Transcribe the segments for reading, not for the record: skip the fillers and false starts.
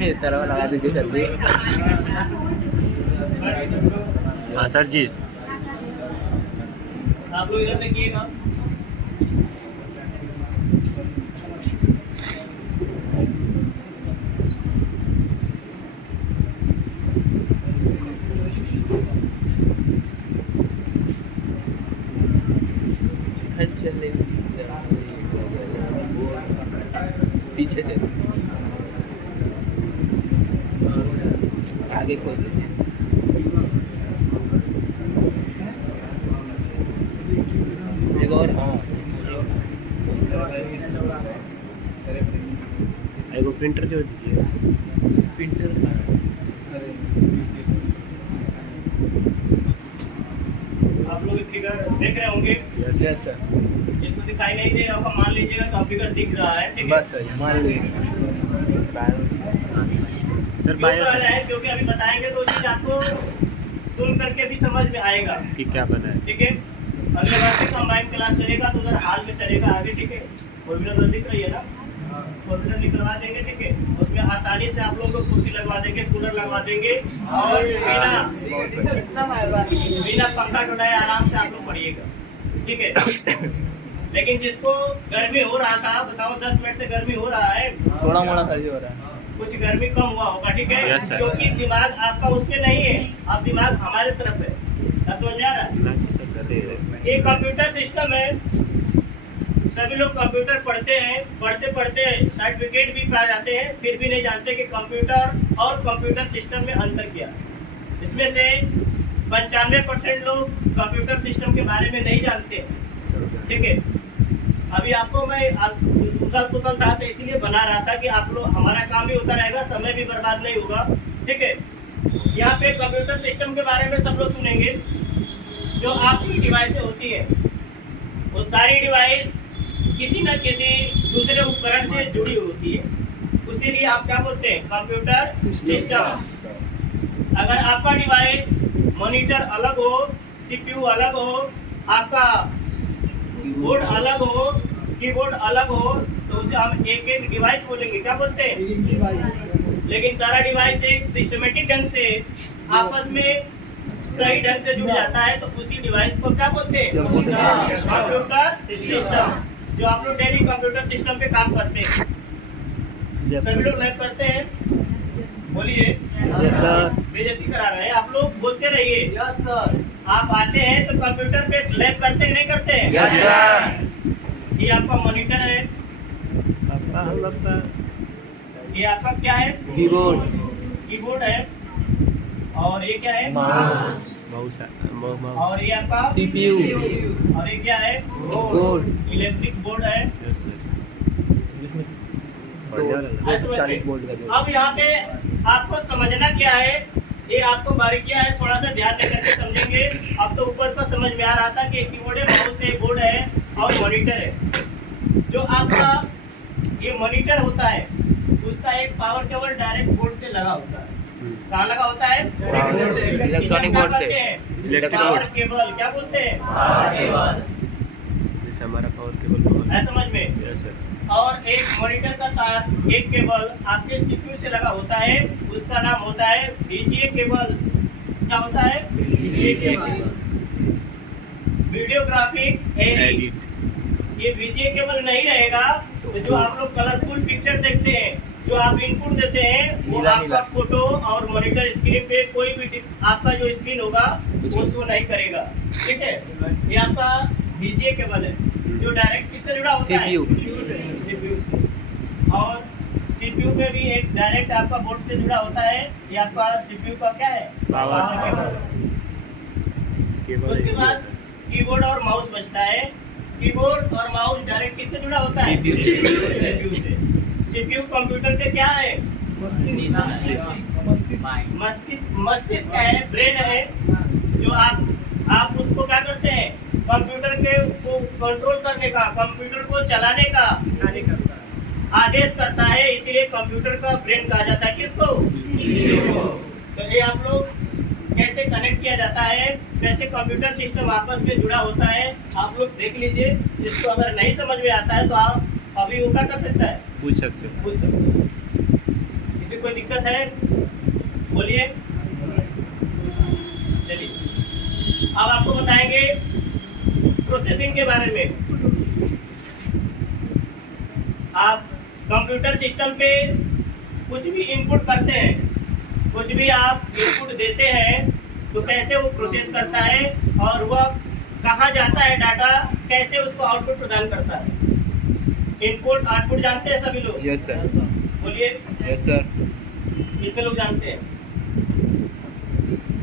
तरह लगा दीजिए सर जी। हाँ सर जी। आप लोग इधर देखिएगा। पीछे से आगे खोल दीजिए। एक और हाँ वो प्रिंटर जो दीजिए। प्रिंटर आप लोग फिगर देख रहे होंगे। Yes sir. जिसको दिखाई नहीं दे रहा होगा मान लीजिएगा तो फिगर दिख रहा है, ठीक है। बस सर मान लीजिए। सर क्यों बायो कह रहे सर हैं? क्योंकि अभी बताएंगे तो चीज आपको सुन करके भी समझ में आएगा, कि क्या पता है। ठीक है। अगले बार से कंबाइंड क्लास चलेगा तो उधर हाल में चलेगा आगे, ठीक है। फॉर्मूला दिख रही है ना, फॉर्मूला निकलवा देंगे, ठीक है। उसमें आसानी से आप लोगों को कुर्सी लगवा देंगे, कूलर लगवा देंगे और बिना पंखा डुलाए आराम से आप लोग पढ़िएगा, ठीक है। लेकिन जिसको गर्मी हो रहा था, बताओ 10 मिनट से गर्मी हो रहा है, थोड़ा मोड़ा खर्च हो रहा है, कुछ गर्मी कम हुआ होगा, ठीक है। Yes, sir. क्योंकि दिमाग आपका उससे नहीं है, अब दिमाग हमारे तरफ है। समझ में आ रहा है? ये कंप्यूटर सिस्टम है। सभी लोग कंप्यूटर पढ़ते हैं, पढ़ते पढ़ते सर्टिफिकेट भी पा जाते हैं, फिर भी नहीं जानते कि कंप्यूटर और कंप्यूटर सिस्टम में अंतर क्या है। इसमें से 95% लोग कंप्यूटर सिस्टम के बारे में नहीं जानते, ठीक है। अभी आपको मैं उथल पुथल था तो इसीलिए बना रहा था कि आप लोग, हमारा काम भी होता रहेगा, समय भी बर्बाद नहीं होगा, ठीक है। यहाँ पे कंप्यूटर सिस्टम के बारे में सब लोग सुनेंगे। जो आपकी डिवाइसें होती है वो सारी डिवाइस किसी न किसी दूसरे उपकरण से जुड़ी होती है, उसीलिए आप क्या बोलते हैं, कंप्यूटर सिस्टम। अगर आपका डिवाइस मॉनिटर अलग हो, सीपीयू अलग हो, आपका बोर्ड अलग हो, कीबोर्ड अलग हो, तो उसे हम एक एक डिवाइस बोलेंगे, क्या बोलते हैं। लेकिन सारा डिवाइस एक सिस्टमेटिक ढंग से आपस में सही ढंग से जुड़ जाता है तो उसी डिवाइस को क्या बोलते हैं, कंप्यूटर सिस्टम। जो आप लोग डेली कंप्यूटर सिस्टम पे काम करते हैं, सभी लोग लैब करते हैं, बोलिए। बेइज्जती करा रहे हैं आप लोग, बोलते रहिए। Yes sir. आप आते हैं तो कंप्यूटर पे लैब करते हैं, नहीं करते हैं? Yes sir. ये आपका मॉनिटर है, ये आपका क्या है, कीबोर्ड है, और ये क्या है, और ये आपका सीपीयू, और ये क्या है, बोर्ड, इलेक्ट्रिक बोर्ड है। Yes sir. जिसमें ऐसे 40 वोल्ट का जो। अब यहाँ पे आपको समझना क्या है, ये आपको बारीकियां है, थोड़ा सा ध्यान देकर के समझेंगे। अब तो ऊपर पर समझ में आ रहा था कि कीबोर्ड है, माउस है, बोर्ड है और मॉनिटर है। जो आपका ये मॉनिटर होता है उसका एक पावर केबल डायरेक्ट बोर्ड से लगा होता है। कहाँ लगा होता है? इलेक्ट्रॉनिक बोर्ड से। पावर केबल, क्या बोलते हैं, जैसे हमारा पावर केबल है समझ में। Yes sir. और एक मॉनिटर का तार, एक केबल आपके सीपीयू से लगा होता है, उसका नाम होता है VGA केबल। क्या होता है? VGA cable, video graphic edit. ये VGA केबल नहीं रहेगा तो जो आप लोग कलरफुल पिक्चर देखते हैं, जो आप इनपुट देते हैं, वो आपका फोटो और मॉनिटर स्क्रीन पे कोई भी आपका जो स्क्रीन होगा वो उसको नहीं करेगा, ठीक है। ये आपका VGA केबल है जो डायरेक्ट किससे जुड़ा होता है, CPU से। और CPU में भी एक डायरेक्ट आपका बोर्ड से जुड़ा होता है। ये आपका CPU का क्या है, पावर केबल। उसके बाद कीबोर्ड और माउस बचता है। कीबोर्ड और माउस डायरेक्ट किससे जुड़ा होता है, CPU से। CPU कंप्यूटर के क्या है, मस्तिष्क है, ब्रेन है। जो आप उसको क्या करते हैं, कंप्यूटर के को कंट्रोल करने का, कंप्यूटर को चलाने का आदेश करता है, इसीलिए कंप्यूटर का ब्रेन कहा जाता है किसको, तो ये आप लोग कैसे कनेक्ट किया जाता है, कैसे कंप्यूटर सिस्टम आपस में जुड़ा होता है, आप लोग देख लीजिए। जिसको अगर नहीं समझ में आता है तो आप अभी वो क्या कर सकता है, पूछ सकते हैं। पूछ सकते हैं। किसी कोई दिक्कत है बोलिए। चलिए अब आपको बताएंगे प्रोसेसिंग के बारे में। आप कंप्यूटर सिस्टम पे कुछ भी इनपुट करते हैं, कुछ भी आप इनपुट देते हैं तो कैसे वो प्रोसेस करता है और वह कहाँ जाता है डाटा, कैसे उसको आउटपुट प्रदान करता है। इनपुट आउटपुट जानते हैं सभी लोग? Yes sir. बोलिए। Yes sir. कितने लोग जानते हैं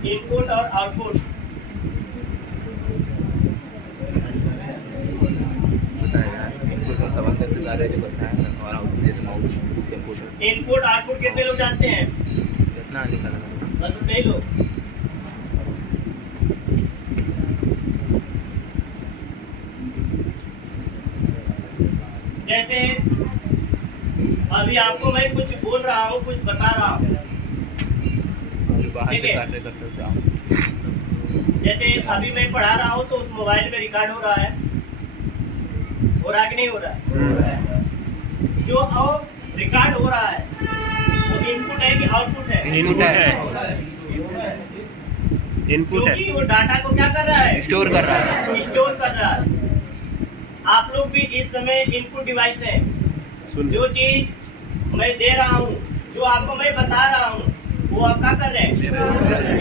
इनपुट और आउटपुट? इनपुट और अंदर से डायरेक्ट जो करता है और आउटपुट जैसे माउस कंप्यूटर। इनपुट आउटपुट कितने लोग जानते हैं? कितना निकालना है? बस उतने ही लोग। जैसे अभी आपको मैं कुछ बोल रहा हूँ, कुछ बता रहा हूँ, बाहर ठीक से है? कार्य करते हो। जैसे अभी मैं पढ़ा रहा हूँ तो उस मोबाइल में रिकॉर्ड हो रहा है, हो रहा है कि नहीं हो रहा है? जो रिकॉर्ड हो रहा है वो इनपुट है कि आउटपुट है? इनपुट है। इनपुट है क्योंकि वो डाटा को क्या कर रहा है? स्टोर कर रहा है। स्टोर कर रहा है। आप लोग भी इस समय इनपुट डिवाइस है। सुन जो चीज मैं दे रहा हूँ, जो आपको मैं बता रहा हूँ, वो आप क्या कर रहे हैं?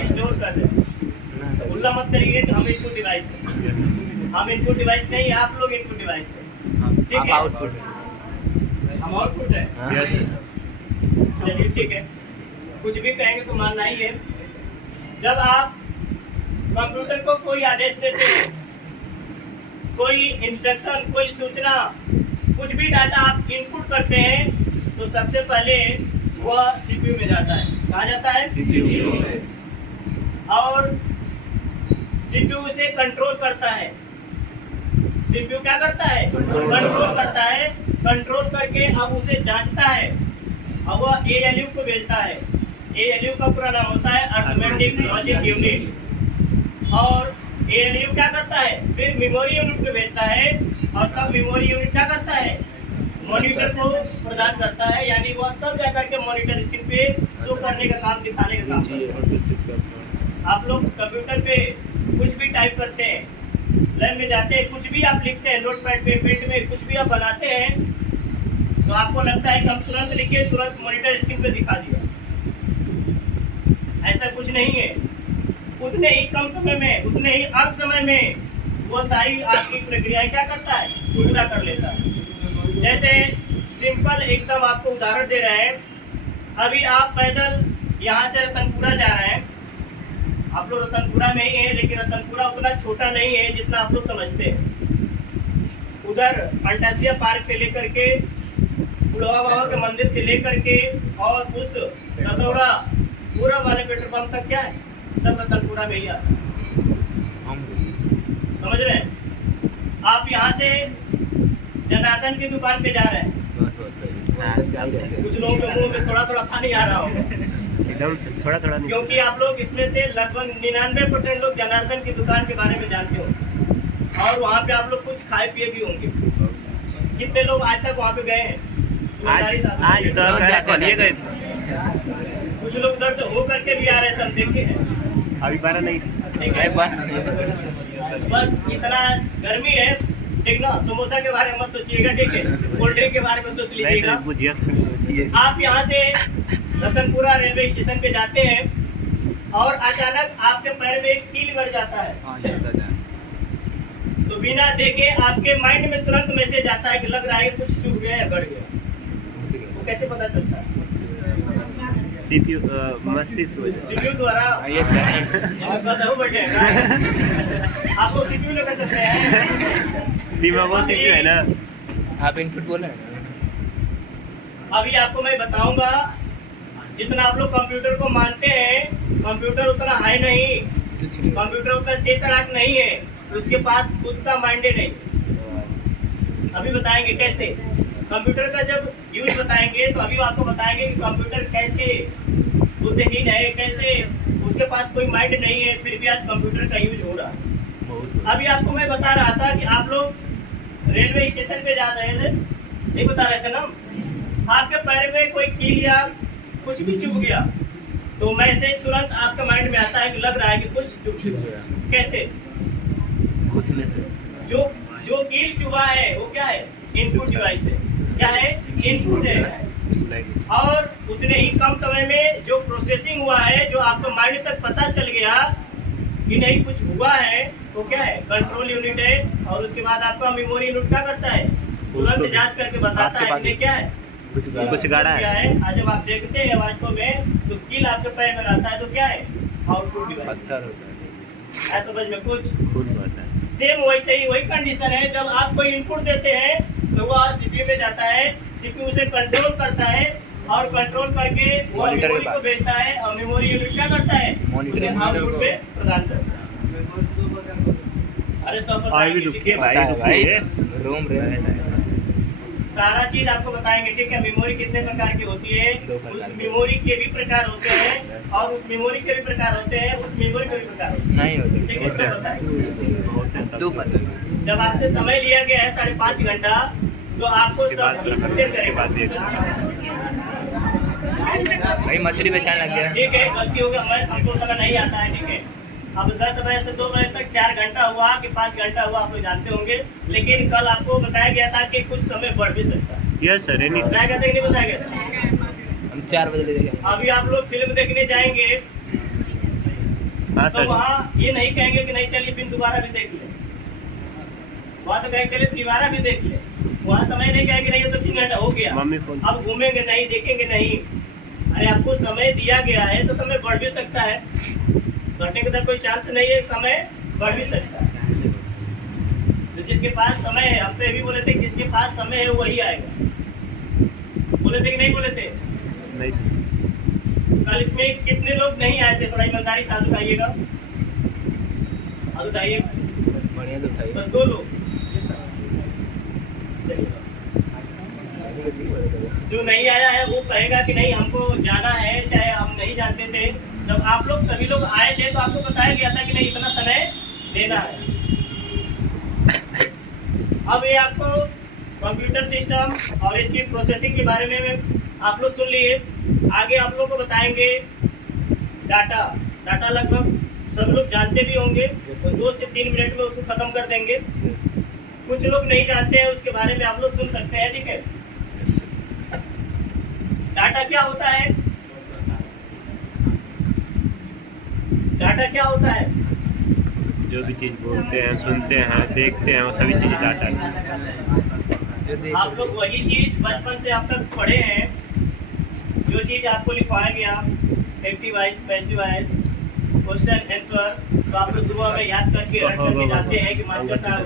स्टोर कर रहे हैं। तो उल्ला मत करिए कि हम इनपुट डिवाइस है। हम इनपुट डिवाइस नहीं, आप लोग इनपुट डिवाइस है। ठीक आप है? आउटपुट हम आउटपुट है। यस चलिए ठीक है, कुछ भी कहेंगे तो मानना ही है। जब आप कंप्यूटर को कोई आदेश देते हैं, कोई इंस्ट्रक्शन, कोई सूचना, कुछ भी डाटा आप इनपुट करते हैं तो सबसे पहले वह सीपीयू में जाता है। कहाँ जाता है? CPU। और सीपीयू उसे कंट्रोल करता है। सीपीयू क्या करता है? कंट्रोल करता है। कंट्रोल करके अब उसे जांचता है, अब वह ALU को भेजता है। ALU का पूरा नाम होता है अर्थमेटिक लॉजिक यूनिट। और ALU क्या करता है? फिर मेमोरी यूनिट को भेजता है और तब मेमोरी यूनिट क्या करता है? मॉनिटर को प्रदान करता है, यानी वह तब जाकर के मॉनिटर स्क्रीन पे शो करने का काम, दिखाने का काम करता है। आप लोग कंप्यूटर पे कुछ भी टाइप करते हैं, लैब में जाते हैं, कुछ भी आप लिखते हैं नोटपैड पे, पेंट में कुछ भी आप बनाते हैं तो आपको लगता है कि हम तुरंत लिखे, तुरंत मॉनिटर स्क्रीन पे दिखा दिया। ऐसा कुछ नहीं है। उतने ही कम समय में, उतने ही अल्प समय में वो सारी आपकी प्रक्रियाएं क्या करता है? पूरा कर लेता है। जैसे सिंपल एकदम आपको उदाहरण दे रहे हैं। अभी आप पैदल यहाँ से रतनपुरा जा रहे हैं। आप लोग रतनपुरा में ही है, लेकिन रतनपुरा उतना छोटा नहीं है जितना आप लोग समझते हैं। उधर फंटासिया पार्क से लेकर के बुढ़वा बाबा के मंदिर से लेकर के और उस दतौड़ा पूरा वाले पेट्रोल पंप तक क्या है? सब रतनपुरा में ही आता है। समझ रहे हैं? आप यहाँ से जनार्दन की दुकान पे जा रहे हैं। कुछ लोगों के मुंह में थोड़ा थोड़ा पानी आ रहा होगा, एकदम से थोड़ा थोड़ा नहीं। क्योंकि आप लोग इसमें से लगभग 99% लोग जनार्दन की दुकान के बारे में जानते होंगे और वहाँ पे आप लोग कुछ खाए पिए भी होंगे। कितने लोग आज तक वहाँ पे गए हैं? आज तो कल गए थे। कुछ लोग उधर से हो करके भी आ रहे थे, हम देखे हैं। अभी 12 नहीं थी। ठीक है, बस इतना गर्मी है, ठीक ना? समोसा के बारे में मत सोचिएगा, ठीक है? कोल्ड ड्रिंक के बारे में सोच लीजिएगा। आप यहाँ से रतनपुरा रेलवे स्टेशन पे जाते हैं और अचानक आपके पैर में एक कील गड़ जाता है। तो बिना देखे आपके माइंड में तुरंत मैसेज आता है कि लग रहा है कि कुछ चुभ गया या गड़ गया। वो कैसे पता चलता है? सीपीयू मस्तिष्क वजह से। सीपीयू द्वारा। आपको सीपीयू लेकर चलते हैं। दिमाग वो सीपीयू है ना। आप इनपुट बोले। अभी आपको मैं बताऊंगा, जितना आप लोग कंप्यूटर को मानते हैं, कंप्यूटर उतना हाई नहीं, कंप्यूटर उतना तेज तड़ाक नहीं है, उसके पास खुद का माइंड नहीं। अभी बताएंगे कैसे कंप्यूटर का जब यूज बताएंगे तो अभी आपको बताएंगे कि कंप्यूटर कैसे बुद्धिहीन है, कैसे उसके पास कोई माइंड नहीं है, फिर भी आज कंप्यूटर का यूज हो रहा है। अभी आपको मैं बता रहा था कि आप लोग रेलवे स्टेशन पे जा रहे थे, नहीं बता रहे थे ना? आपके पैर में कोई कील या कुछ भी चुभ गया तो मैसेज तुरंत आपके माइंड में आता है कि लग रहा है कि कुछ चुभ गया। कैसे? घुसने से। जो कील चुभा है वो क्या है? इनपुट डिवाइस है। क्या है? इनपुट है। और उतने ही कम समय में जो प्रोसेसिंग हुआ है, जो आपको माइंड तक पता चल गया कि नहीं कुछ हुआ है, वो क्या है? कंट्रोल यूनिट है। और उसके बाद आपका मेमोरी यूनिट क्या करता है? तुरंत जांच करके बताता है कि क्या है, कुछ गाड़ा है। आज जब आप देखते हैं वास्तव में तो कील आपके पैर में रहता है तो क्या है? Output device. पत्थर होता है। ऐसा समझ में कुछ खून होता है। सेम वैसे ही वही कंडीशन है। जब आप कोई इनपुट देते हैं तो वह सीपीयू में जाता है, सीपीयू उसे कंट्रोल करता है और कंट्रोल करके वो मेमोरी को भेजता है और मेमोरी यूनिट क्या करता है? उसे आउटपुट पे प्रदान करता है। अरे सब बताएंगे, ठीक है? भाई रोम रे सारा चीज आपको बताएंगे, ठीक है? मेमोरी कितने प्रकार की होती है, उस मेमोरी के भी प्रकार होते हैं और उस मेमोरी के भी प्रकार होते हैं, उस मेमोरी के भी प्रकार होते हैं, नहीं होते। ठीक है? सब बताएंगे। दो पत्थर। जब आपसे समय लिया गया है 5.5 घंटा तो आपको सब चीज क्लियर उसके बाद भाई मछली बेचने लग गया। ठीक है, गलती हो गया, मैं हमको समय नहीं आता है, ठीक है? अब 10 बजे से 2 बजे तक 4 घंटा हुआ कि 5 घंटा हुआ आप लोग जानते होंगे, लेकिन कल आपको बताया गया था कि कुछ समय बढ़ भी सकता है। Yes sir. बताया गया था कि नहीं बताया गया था? हम 4 बजे ले जाएंगे। अभी आप लोग फिल्म देखने जाएंगे हाँ तो सर। वहाँ ये नहीं कहेंगे कि नहीं चलिए फिल्म दोबारा भी देख ले, वहाँ तो कहेंगे चलिए दोबारा भी देख ले। वहाँ समय नहीं कहेंगे नहीं ये तो 3 घंटा हो गया, मम्मी फोन। अब घूमेंगे नहीं, देखेंगे नहीं। अरे आपको समय दिया गया है तो समय बढ़ भी सकता है, घटने का कोई चांस नहीं है, समय बढ़ भी सकता है। तो जिसके पास समय है, हम तो ये भी बोले थे कि जिसके पास समय है वही आएगा, बोले थे कि नहीं बोले थे? नहीं सर। कल इसमें कितने लोग नहीं आए थे? थोड़ा ईमानदारी से हाथ उठाइएगा, हाथ उठाइए। बढ़िया तो उठाइए। बस 2 लोग। चलिए, जो नहीं आया है वो कहेगा कि नहीं हमको जाना है, चाहे हम नहीं जानते थे। जब आप लोग सभी लोग आए थे तो आपको बताया गया था कि नहीं इतना समय देना है। अब ये आपको कंप्यूटर सिस्टम और इसकी प्रोसेसिंग के बारे में आप लोग सुन लिए। आगे आप लोग को बताएंगे डाटा लगभग सब लोग जानते भी होंगे, तो 2 से 3 मिनट में उसको खत्म कर देंगे। कुछ लोग नहीं जानते हैं, उसके बारे में आप लोग सुन सकते हैं, ठीक है? डाटा क्या होता है? डाटा क्या होता है? जो भी चीज़ बोलते हैं, सुनते हैं, देखते हैं, वो सभी चीज़ें डाटा है। आप लोग वही चीज बचपन से अब तक पढ़े हैं, जो चीज आपको लिखवाया गया, active voice, passive voice, question answer, तो आप लोग सुबह में याद करके रट करके जाते हैं कि मास्टर साहब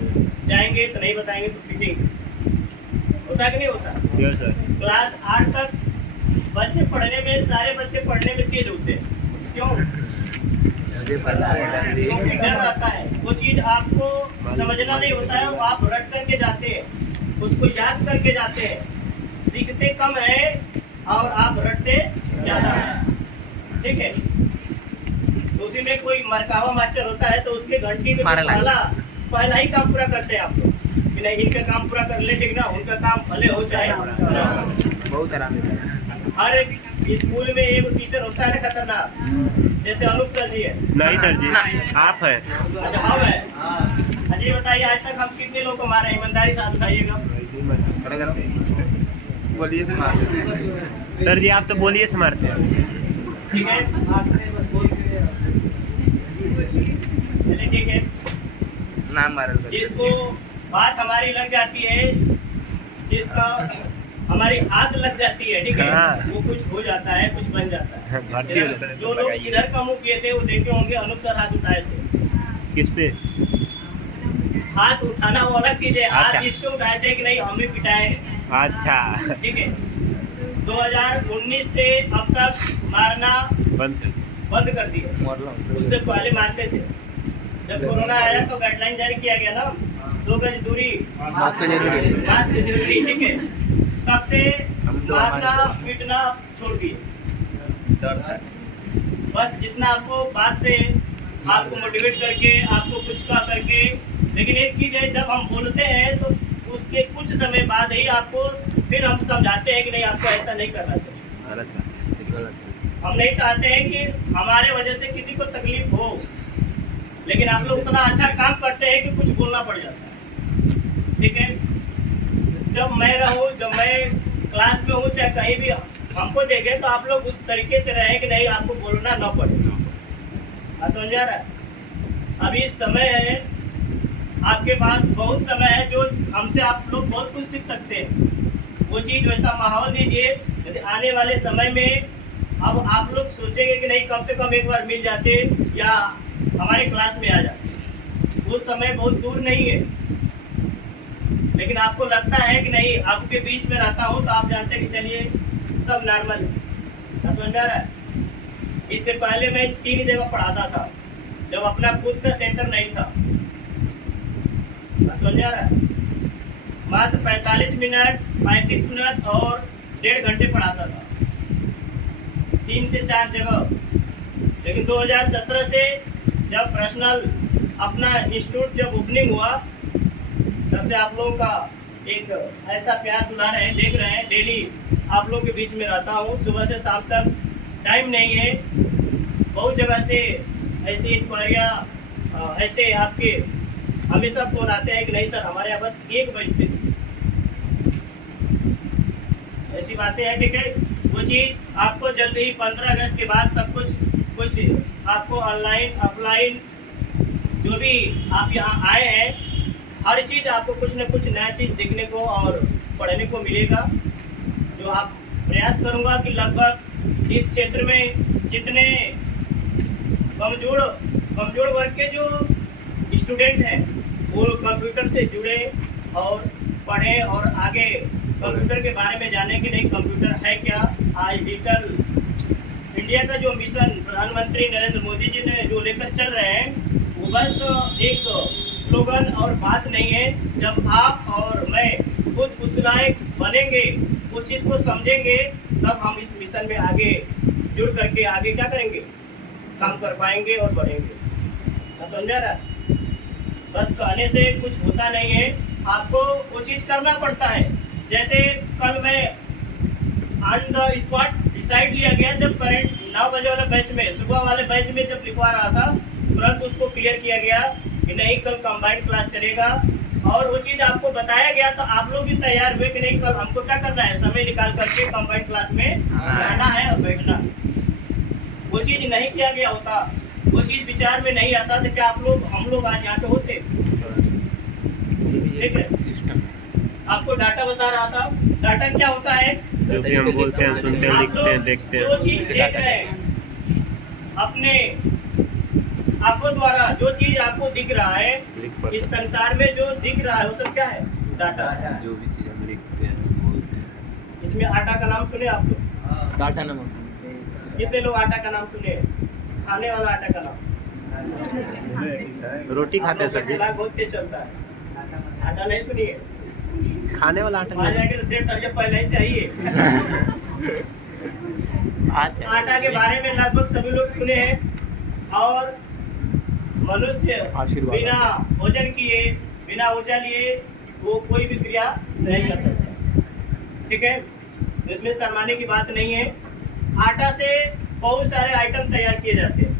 जाएंगे तो नहीं बताएंगे तो फिटिंग होता है कि नहीं होता? Yes sir. क्लास 8 तक बच्चे पढ़ने में, सारे बच्चे पढ़ने में तेज होते हैं। क्यों? क्योंकि डर आता है। वो चीज आपको समझना नहीं होता है, वो आप रट करके जाते हैं, उसको याद करके जाते हैं। सीखते कम है और आप रटते ज्यादा है, ठीक है? तो उसी में कोई मरकावा मास्टर होता है तो उसके घंटी में पहला ही काम पूरा करते हैं आप लोग कि नहीं इनका काम पूरा कर ले, ठीक ना? उनका काम भले हो चाहे बहुत आराम है। हर एक स्कूल में एक टीचर होता है ना खतरनाक, जैसे अनूप सर जी है। नहीं सर जी, आप हैं। अच्छा हम है। अच्छा ये बताइए आज तक हम कितने लोग को मारे हैं? ईमानदारी से बताइएगा। बोलिए सर जी आप तो बोलिए से मारते हैं। ठीक है, चलिए ठीक है। नाम मारल जिसको बात हमारी लग जाती है, जिसका हमारी आग लग जाती है, ठीक है, वो कुछ हो जाता है, कुछ बन जाता है। जो लोग इधर का मुंह किए थे वो देखे होंगे, अनूप सर हाथ उठाए थे। किस पे? हाथ उठाना वो अलग चीज है, हाथ अच्छा। इस पे उठाए थे कि नहीं हम भी पिटाए, अच्छा। ठीक है। 2019 से अब तक मारना बंद कर दिया, उससे पहले मारते थे। जब कोरोना आया तो गाइडलाइन जारी किया गया ना, 2 गज दूरी, मास्क जरूरी, ठीक है। तब से मारना पीटना छोड़ दिए। बस जितना आपको बात से आपको मोटिवेट करके, आपको कुछ कह करके, लेकिन एक चीज है जब हम बोलते हैं तो उसके कुछ समय बाद ही आपको फिर हम समझाते हैं कि नहीं आपको ऐसा नहीं करना चाहिए। हम नहीं चाहते हैं कि हमारे वजह से किसी को तकलीफ हो, लेकिन आप लोग उतना अच्छा काम करते हैं कि कुछ बोलना पड़ जाता है। ठीक है, जब मैं क्लास में हूँ चाहे कहीं भी हमको देखे तो आप लोग उस तरीके से रहे कि नहीं आपको बोलना न पड़े। समझ आ रहा है? अभी समय है, आपके पास बहुत समय है जो हमसे आप लोग बहुत कुछ सीख सकते हैं। वो चीज़ वैसा माहौल दीजिए यदि आने वाले समय में अब आप लोग सोचेंगे कि नहीं कम से कम एक बार मिल जाते या हमारे क्लास में आ जाते। वो समय बहुत दूर नहीं है, लेकिन आपको लगता है कि नहीं आपके बीच में रहता हूँ तो आप जानते हैं कि चलिए सब नॉर्मल है। समझ आ रहा है? इससे पहले मैं 3 जगह पढ़ाता था जब अपना खुद का सेंटर नहीं था। समझ आ रहा है? मात्र 45 मिनट 35 मिनट और 1.5 घंटे पढ़ाता था 3 से 4 जगह। लेकिन 2017 से जब पर्सनल अपना इंस्टीट्यूट जब ओपनिंग हुआ तब से आप लोगों का एक ऐसा प्यार दुलार है, देख रहे हैं डेली आप लोगों के बीच में रहता हूँ। सुबह से शाम तक टाइम नहीं है। बहुत जगह से ऐसी इंक्वायरियाँ ऐसे आपके हमेशा फोन आते हैं कि नहीं सर हमारे यहाँ बस 1 बजते ऐसी बातें हैं। ठीक है, वो चीज़ आपको जल्दी ही 15 अगस्त के बाद सब कुछ आपको ऑनलाइन ऑफलाइन जो भी आप यहाँ आए हैं हर चीज़ आपको कुछ न कुछ नया चीज़ देखने को और पढ़ने को मिलेगा। जो आप प्रयास करूँगा कि लगभग इस क्षेत्र में जितने कमजोर वर्ग के जो स्टूडेंट हैं वो कंप्यूटर से जुड़े और पढ़ें और आगे कंप्यूटर के बारे में जाने कि नहीं कंप्यूटर है क्या। आज डिजिटल इंडिया का जो मिशन प्रधानमंत्री नरेंद्र मोदी जी ने जो लेकर चल रहे हैं वो बस एक स्लोगन और बात नहीं है। जब आप और मैं खुद उस लायक बनेंगे, उस चीज़ को समझेंगे, तब हम इस मिशन में आगे जुड़ करके आगे क्या करेंगे, काम कर पाएंगे और बढ़ेंगे। समझा रहा? बस कहने से कुछ होता नहीं है, आपको वो चीज़ करना पड़ता है। जैसे कल मैं ऑन द स्पॉट डिसाइड लिया गया जब करंट 9 बजे वाले बैच में सुबह वाले बैच में जब लिखवा रहा था तुरंत उसको क्लियर किया गया कि नहीं कल कंबाइंड क्लास चलेगा। और वो चीज़ आपको बताया गया तो आप लोग भी तैयार हुए कि नहीं कल हमको क्या करना है, समय निकाल करके कंबाइंड क्लास में आना है और बैठना। वो चीज़ नहीं किया गया होता, वो चीज़ विचार में नहीं आता तो क्या हम लोग आज यहाँ पे होते। ठीक है, सिस्टम आपको डाटा बता रहा था। डाटा क्या होता है? जो भी हम बोलते हैं, सुनते हैं, लिखते हैं, देखते हैं, जो चीज़ देख रहे हैं अपने आंखों द्वारा, जो चीज़ आपको दिख रहा है इस संसार में जो दिख रहा है वो सब क्या है? डाटा। जो भी चीज़ हम लिखते हैं बोलते हैं। इसमें आटा का नाम सुने आप लोग? डाटा नमक। कितने लोग आटा का नाम सुने? खाने वाला आटा का नाम? रोटी खाते हैं सर जी। बहुत तेज चलता है, आटा नहीं सुनिए। खाने वाला आटा आ जाएंगे तो 1.5 दर्जन पहले ही चाहिए। आटा के बारे में लगभग सभी लोग सुने हैं। और मनुष्य बिना भोजन किए बिना ऊर्जा लिए वो कोई भी क्रिया नहीं कर सकता। ठीक है, इसमें शर्माने की बात नहीं है। आटा से बहुत सारे आइटम तैयार किए जाते हैं,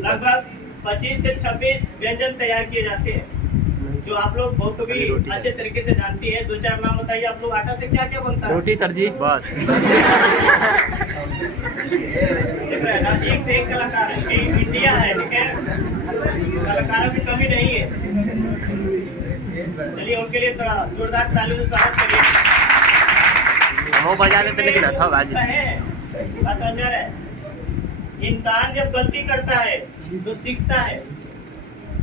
लगभग 25 से 26 व्यंजन तैयार किए जाते हैं जो आप लोग बहुत भी अच्छे तरीके से जानती है। 2-4 नाम बताइए आप लोग। आटा से क्या क्या बनता है? रोटी सर जी। बस एक से एक कलाकार है, इंडिया है। ठीक है, कलाकारों की कमी नहीं है। चलिए उनके लिए थोड़ा जोरदार तालियों से स्वागत करिए। वो बजा लेते लेकिन आज समझा रहे, इंसान जब गलती करता है तो सीखता है।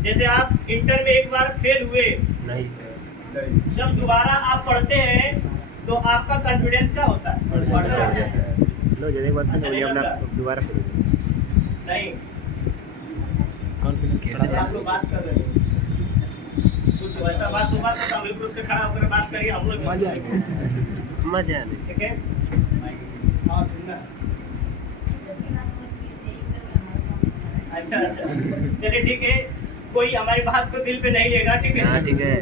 जैसे आप इंटर में एक बार फेल हुए, नहीं जब दोबारा आप पढ़ते हैं तो आपका कॉन्फिडेंस क्या होता है? बढ़ता है। लो जल्दी बात दोबारा नहीं, कैसे आप लोग बात कर रहे हैं, कुछ वैसा बात होगा तो सामूहिक रूप से खड़ा होकर बात करिए। हम लोग मजा आने। ठीक है, हाँ सुनना। अच्छा, चलिए ठीक है, कोई हमारी बात को दिल पे नहीं लेगा। ठीक है, ठीक है।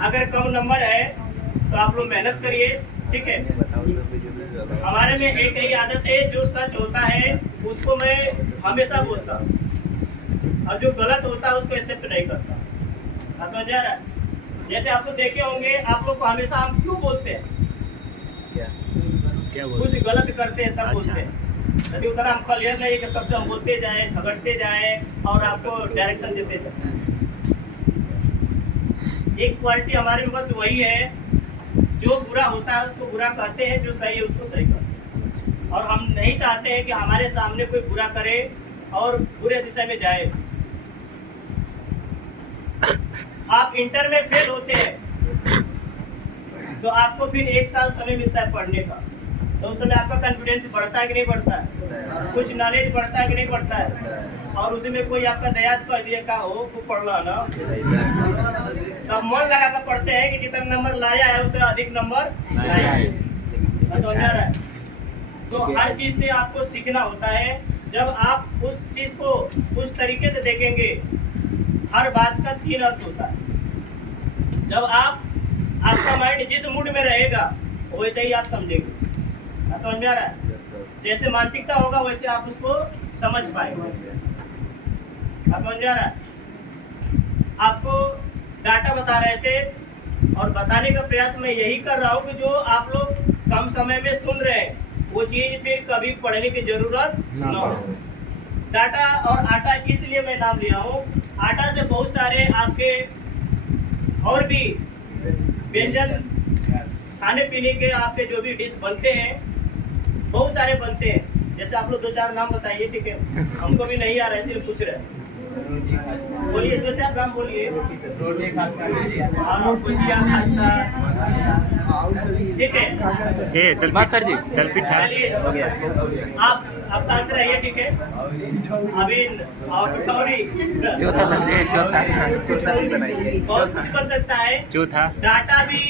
अगर कम नंबर है तो आप लोग मेहनत करिए। ठीक है, बताओ हमारे में एक यही आदत है, जो सच होता है उसको मैं हमेशा बोलता हूँ, और जो गलत होता है उसको एक्सेप्ट नहीं करता। समझ आ रहा है? जैसे आप लोग देखे होंगे, आप लोग को हमेशा हम क्यों बोलते हैं? क्या कुछ गलत करते हैं तब बोलते हैं। यदि उतना हम क्लियर नहीं कि सबसे हम बोलते जाए, झगड़ते जाए और आपको डायरेक्शन देते जाए। एक क्वालिटी हमारे में बस वही है, जो बुरा होता है उसको बुरा कहते हैं, जो सही है उसको सही कहते हैं। और हम नहीं चाहते हैं कि हमारे सामने कोई बुरा करे और बुरे दिशा में जाए। आप इंटर में फेल होते हैं तो आपको फिर 1 साल समय मिलता है पढ़ने का, तो उस समय आपका कॉन्फिडेंस बढ़ता है कि नहीं बढ़ता है? कुछ नॉलेज बढ़ता है कि नहीं बढ़ता है? और उसमें कोई आपका दयाद कर दिया का हो तो पढ़ना ना, तब मन लगा कर पढ़ते हैं कि जितना नंबर लाया है उससे अधिक नंबर लाया है। समझ आ रहा है? तो हर चीज से आपको सीखना होता है। जब आप उस चीज को उस तरीके से देखेंगे, हर बात का 3 अर्थ होता है। जब आपका माइंड जिस मूड में रहेगा वैसे ही आप समझेंगे। समझ में आ रहा है? जैसे मानसिकता होगा वैसे आप उसको समझ पाएंगे। समझ में आ रहा है? आपको डाटा बता रहे थे और बताने का प्रयास मैं यही कर रहा हूँ कि जो आप लोग कम समय में सुन रहे हैं वो चीज फिर कभी पढ़ने की जरूरत न हो। डाटा और आटा इसलिए मैं नाम लिया हूँ, आटा से बहुत सारे आपके और भी व्यंजन खाने पीने के आपके जो भी डिश बनते हैं बहुत सारे बनते हैं। जैसे आप लोग 2-4 नाम बताइए, ठीक है? हमको भी नहीं आ रहा है इसलिए पूछ रहे हैं। बोलिए 2-4 नाम बोलिए। हाँ, भुजिया, खास्ता, ठीक है? सर जी दलपिठा आप शांत रहिए, ठीक है? अभी और कटोरी बहुत कुछ बन सकता है। चौथा डाटा भी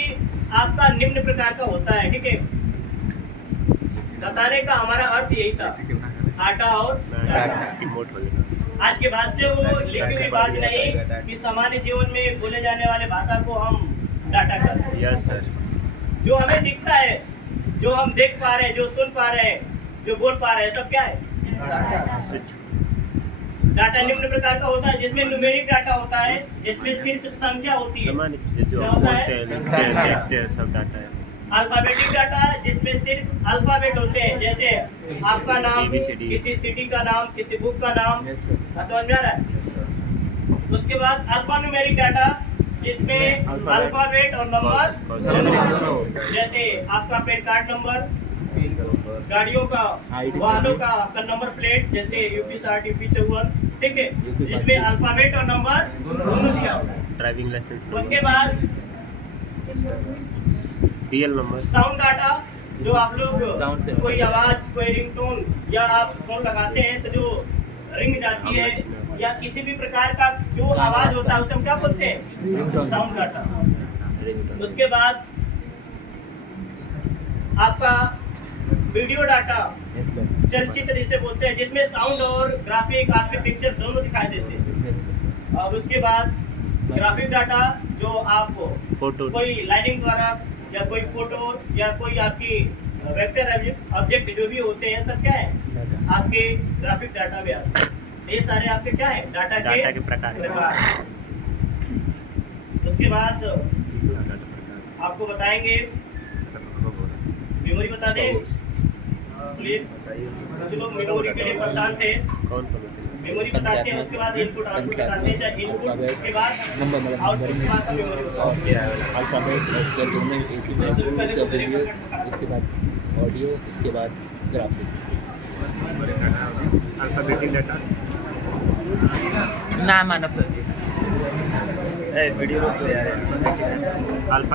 आपका निम्न प्रकार का होता है, ठीक है? बताने का हमारा अर्थ यही था, आटा और डाटा। आज के बाद से वो लिखी हुई बात नहीं कि सामान्य जीवन में बोले जाने वाले भाषा को हम डाटा करते हैं। Yes sir. जो हमें दिखता है, जो हम देख पा रहे हैं, जो सुन पा रहे हैं, जो बोल पा रहे हैं, सब क्या है? डाटा निम्न प्रकार का होता है, जिसमें न्यूमेरिक डाटा होता है, जिसमें सिर्फ संख्या होती है। जो बोलते हैं, लिखते हैं, देखते हैं, सब डाटा है। अल्फाबेटिक डाटा जिसमें सिर्फ अल्फाबेट होते हैं, जैसे आपका नाम, किसी सिटी का नाम, किसी बुक का नाम। समझ में आ रहा है? उसके बाद अल्फान्यूमेरिक डाटा जिसमें अल्फाबेट और नंबर दोनों, जैसे आपका पैन कार्ड नंबर, गाड़ियों का, वाहनों का आपका नंबर प्लेट, जैसे यूपी 60, यूपी 54, ठीक है? जिसमें अल्फाबेट और नंबर दोनों दिया होता है। Driving licence. उसके बाद रियल नंबर। साउंड डाटा, जो आप लोग कोई आवाज, कोई रिंगटोन या आप फोन लगाते हैं तो जो रिंग जाती है या किसी भी प्रकार का जो आवाज होता है उसे हम क्या बोलते हैं? Sound data. उसके बाद आपका वीडियो डाटा, चलचित्र जिसे बोलते हैं, जिसमें साउंड और ग्राफिक आपके पिक्चर दोनों दिखाई देते हैं। और उसके बाद ग्राफिक डाटा, जो आपको फोटो, कोई लाइनिंग द्वारा या कोई फोटो या कोई आपकी वेक्टर ऑब्जेक्ट जो भी होते हैं, सब क्या है? आपके ग्राफिक डाटा में आते हैं। ये सारे आपके क्या है? डाटा के प्रकार। उसके बाद आपको बताएंगे, मेमोरी बता दें। कुछ लोग मेमोरी के लिए परेशान थे, मेमोरी बताते हैं। उसके बाद इनपुट आउटपुट बताते हैं, इनपुट के बाद आउटपुट के बाद मेमोरी बताते हैं। अल्फाबेट, उसके दोनों एक ही में, उसके वीडियो, उसके बाद ऑडियो, उसके बाद ग्राफिक। अल्फाबेटिक डाटा ना मानव सर वीडियो तो यार अल्फा